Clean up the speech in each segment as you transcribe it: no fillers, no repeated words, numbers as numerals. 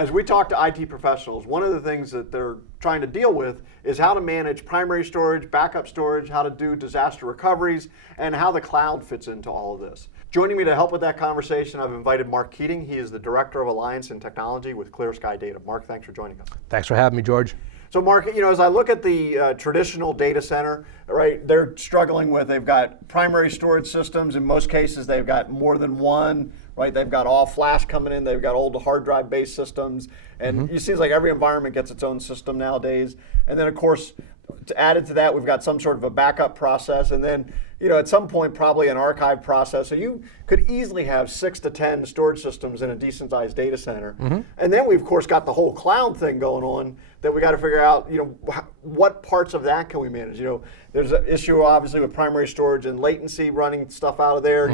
As we talk to IT professionals, one of the things that they're trying to deal with is how to manage primary storage, backup storage, how to do disaster recoveries, and how the cloud fits into all of this. Joining me to help with that conversation, I've invited Mark Keating. He is the Director of Alliance and Technology with ClearSky Data. Mark, thanks for joining us. Thanks for having me, George. So Mark, as I look at the traditional data center, right, they're struggling with, they've got primary storage systems. In most cases, they've got more than one, right? They've got all flash coming in. They've got old hard drive based systems. And it seems like every environment gets its own system nowadays. And then of course, added to that, we've got some sort of a backup process. And then, at some point, probably an archive process. So you could easily have 6 to 10 storage systems in a decent sized data center. And then we've of course got the whole cloud thing going on that we got to figure out, what parts of that can we manage? There's an issue obviously with primary storage and latency running stuff out of there.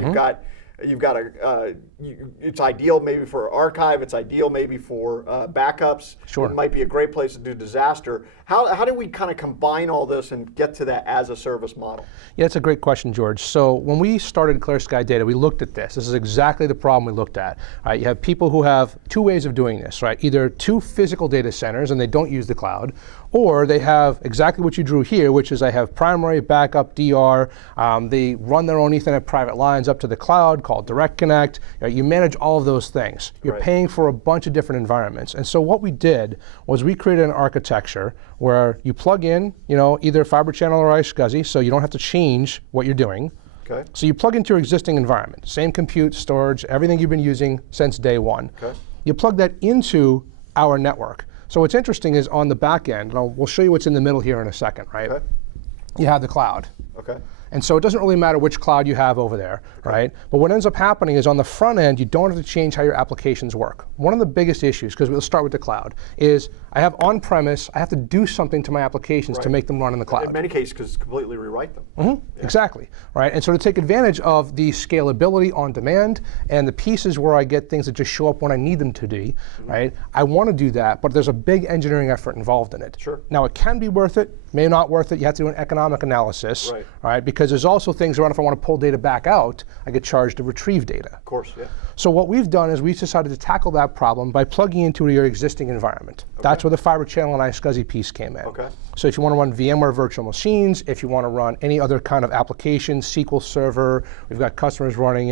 It's ideal maybe for archive, it's ideal maybe for backups. Sure. It might be a great place to do disaster. How do we kind of combine all this and get to that as a service model? Yeah, it's a great question, George. So when we started ClearSky Data, we looked at this. This is exactly the problem we looked at. Right? You have people who have two ways of doing this, right? Either two physical data centers and they don't use the cloud, or they have exactly what you drew here, which is I have primary, backup, DR. They run their own Ethernet private lines up to the cloud called Direct Connect. You manage all of those things. You're paying for a bunch of different environments. And so what we did was we created an architecture where you plug in, either Fiber Channel or iSCSI, so you don't have to change what you're doing. Okay. So you plug into your existing environment, same compute, storage, everything you've been using since day one. Okay. You plug that into our network. So what's interesting is on the back end, and we'll show you what's in the middle here in a second, right? Okay. You have the cloud. Okay. And so it doesn't really matter which cloud you have over there, right? But what ends up happening is on the front end, you don't have to change how your applications work. One of the biggest issues, because we'll start with the cloud, is I have on-premise, I have to do something to my applications to make them run in the cloud. In many cases, because completely rewrite them. Exactly, right? And so to take advantage of the scalability on demand and the pieces where I get things that just show up when I need them to be, right? I want to do that, but there's a big engineering effort involved in it. Sure. Now it can be worth it, may not worth it. You have to do an economic analysis, right? Because there's also things around if I want to pull data back out, I get charged to retrieve data. Of course, yeah. So what we've done is we've decided to tackle that problem by plugging into your existing environment. That's where the Fiber Channel and iSCSI piece came in. Okay. So if you want to run VMware virtual machines, if you want to run any other kind of application, SQL Server, we've got customers running,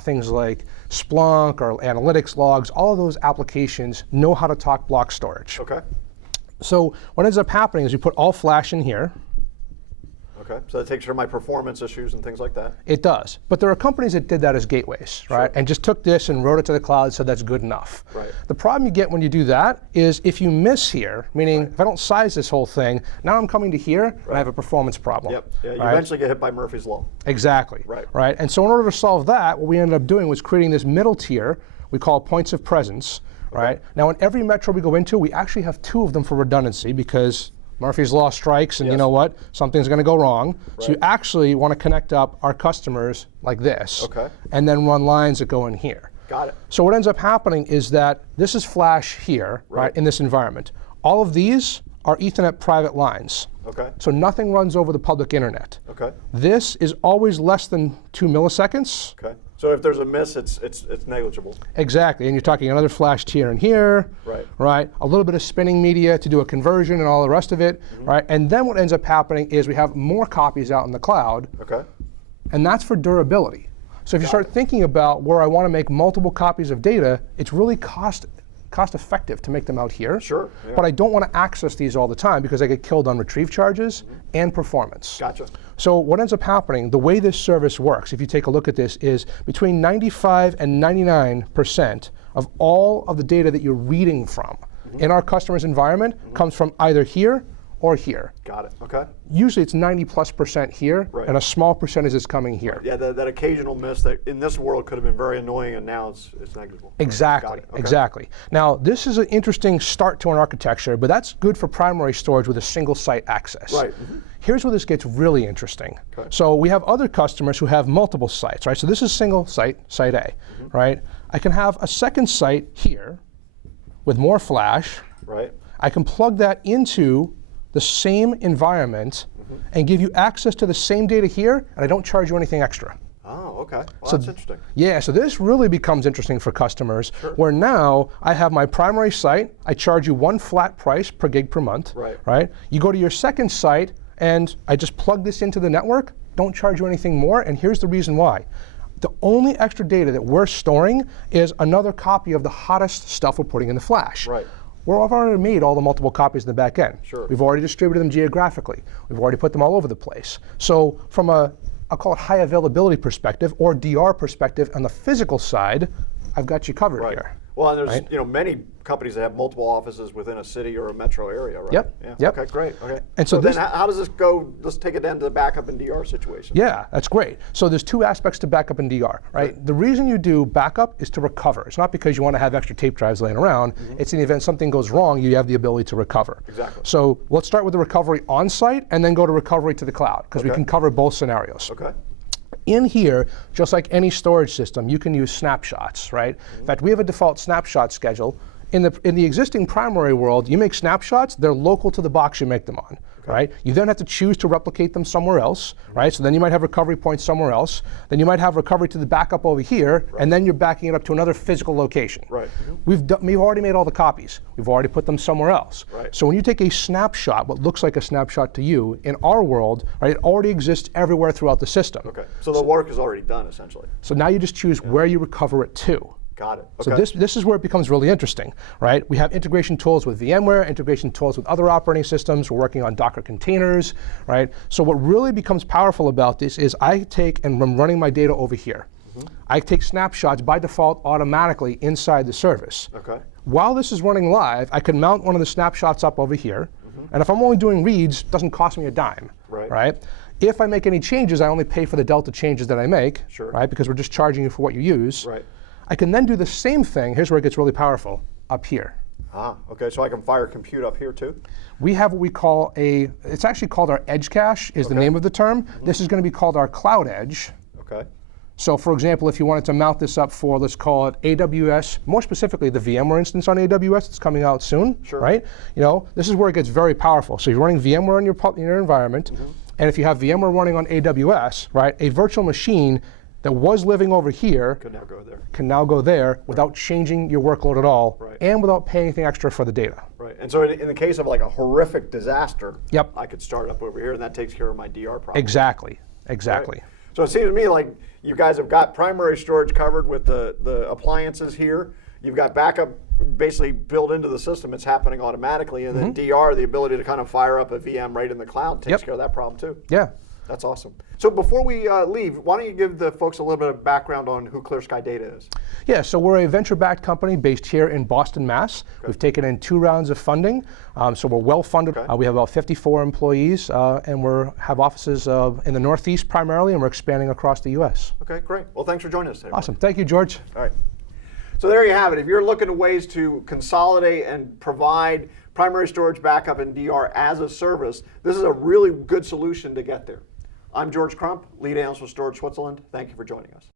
things like Splunk or analytics logs, all of those applications know how to talk block storage. Okay. So what ends up happening is you put all flash in here. Okay, so that takes care of my performance issues and things like that. It does, but there are companies that did that as gateways, right? And just took this and wrote it to the cloud, so that's good enough. Right. The problem you get when you do that is if you miss here, meaning if I don't size this whole thing, now I'm coming to here and I have a performance problem. Yep, yeah, you eventually get hit by Murphy's Law. Exactly, right? And so in order to solve that, what we ended up doing was creating this middle tier we call points of presence, right? Now in every metro we go into, we actually have two of them for redundancy because Murphy's Law strikes and you know what? Something's going to go wrong. So you actually want to connect up our customers like this and then run lines that go in here. Got it. So what ends up happening is that this is flash here, right, in this environment. All of these are Ethernet private lines. Okay. So nothing runs over the public internet. Okay. This is always less than 2 milliseconds. Okay. So if there's a miss, it's negligible. Exactly, and you're talking another flash tier in here, right? A little bit of spinning media to do a conversion and all the rest of it, right? And then what ends up happening is we have more copies out in the cloud, and that's for durability. So if you start thinking about where I want to make multiple copies of data, it's really cost effective to make them out here. Sure. Yeah. But I don't want to access these all the time because I get killed on retrieve charges and performance. Gotcha. So what ends up happening, the way this service works, if you take a look at this, is between 95 and 99% of all of the data that you're reading from in our customer's environment comes from either here or here. Got it. Okay. Usually it's 90+% here, and a small percentage is coming here. Yeah, that occasional miss that in this world could have been very annoying, and now it's negligible. Exactly. Exactly. Now this is an interesting start to an architecture, but that's good for primary storage with a single site access. Right. Here's where this gets really interesting. So we have other customers who have multiple sites, right? So this is single site, site A, right? I can have a second site here with more flash. Right. I can plug that into the same environment and give you access to the same data here, and I don't charge you anything extra. Oh, okay. Well, So that's interesting. Yeah, so this really becomes interesting for customers, where now I have my primary site, I charge you one flat price per gig per month, right? You go to your second site, and I just plug this into the network, don't charge you anything more, and here's the reason why. The only extra data that we're storing is another copy of the hottest stuff we're putting in the flash. Right. We've already made all the multiple copies in the back end. Sure. We've already distributed them geographically. We've already put them all over the place. So from a, I'll call it high availability perspective or DR perspective on the physical side, I've got you covered here. Well, and there's many companies that have multiple offices within a city or a metro area, right? Yep. Yeah. Yep. Okay, great. Okay. And so then how does this go? Let's take it down to the backup and DR situation. Yeah, that's great. So there's two aspects to backup and DR, right? The reason you do backup is to recover. It's not because you want to have extra tape drives laying around. It's in the event something goes wrong, you have the ability to recover. Exactly. So let's start with the recovery on site and then go to recovery to the cloud, because we can cover both scenarios. Okay. In here, just like any storage system, you can use snapshots, right? In fact, we have a default snapshot schedule. In the existing primary world, you make snapshots, they're local to the box you make them on, right? You then have to choose to replicate them somewhere else, right? So then you might have recovery points somewhere else. Then you might have recovery to the backup over here, and then you're backing it up to another physical location. Right. We've already made all the copies. We've already put them somewhere else. Right. So when you take a snapshot, what looks like a snapshot to you, in our world, right, it already exists everywhere throughout the system. Okay. So the work is already done, essentially. So now you just choose where you recover it to. Got it. Okay. So this is where it becomes really interesting, right? We have integration tools with VMware, integration tools with other operating systems. We're working on Docker containers, right? So what really becomes powerful about this is I take and I'm running my data over here. I take snapshots by default automatically inside the service. Okay. While this is running live, I can mount one of the snapshots up over here. And if I'm only doing reads, it doesn't cost me a dime, right? If I make any changes, I only pay for the delta changes that I make, right? Because we're just charging you for what you use. Right. I can then do the same thing, here's where it gets really powerful, up here. Ah, okay, so I can fire compute up here too? We have what we call it's actually called our edge cache is the name of the term. This is going to be called our cloud edge. Okay. So for example, if you wanted to mount this up for, let's call it AWS, more specifically the VMware instance on AWS that's coming out soon, right? You know, this is where it gets very powerful. So you're running VMware in your environment, and if you have VMware running on AWS, right, a virtual machine that was living over here can now go there without changing your workload at all, and without paying anything extra for the data. Right, and so in the case of like a horrific disaster, Yep. I could start up over here and that takes care of my DR problem. Exactly, exactly. Right. So it seems to me like you guys have got primary storage covered with the appliances here. You've got backup basically built into the system. It's happening automatically. And then DR, the ability to kind of fire up a VM right in the cloud, takes care of that problem too. Yeah. That's awesome. So before we leave, why don't you give the folks a little bit of background on who ClearSky Data is? Yeah, so we're a venture-backed company based here in Boston, Mass. We've taken in 2 rounds of funding, so we're well-funded. We have about 54 employees, and we have offices in the Northeast primarily, and we're expanding across the U.S. Okay, great. Well, thanks for joining us today. Awesome. Thank you, George. All right. So there you have it. If you're looking at ways to consolidate and provide primary storage backup and DR as a service, this is a really good solution to get there. I'm George Crump, lead analyst with Storage Switzerland. Thank you for joining us.